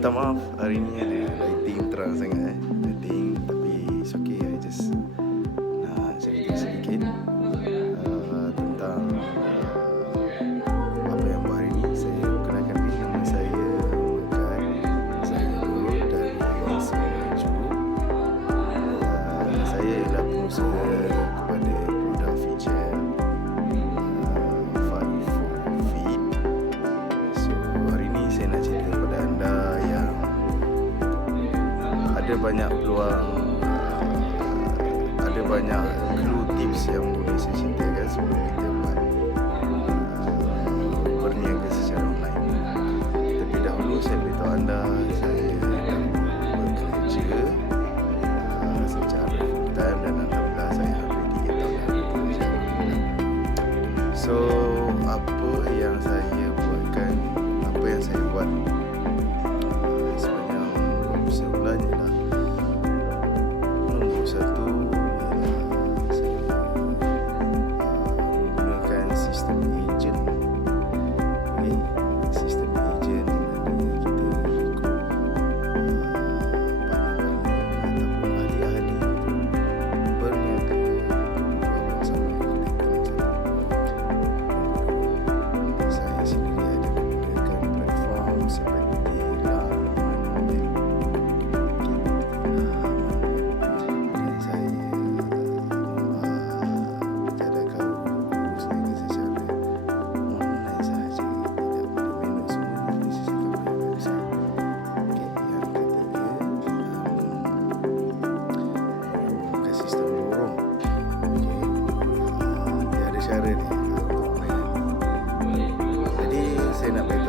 minta maaf hari ni ada lighting terang sangat eh. Lighting tapi it's okay. I just nak cerita sedikit uh, tentang uh, apa yang buat hari ni. Saya kenalkan diri nama saya Mekat. Saya Nurul dari Semenanjung. Uh, saya ialah pengusaha kepada ada banyak peluang ada banyak clue tips yang boleh saya ceritakan sebelum kita buat uh, berniaga secara online. Tapi dahulu saya beritahu anda saya dah bekerja secara full time dan alhamdulillah saya hampir 3 tahun dah bekerja. So apa yang saya buatkan Apa yang saya buat cara main jadi saya nak bagi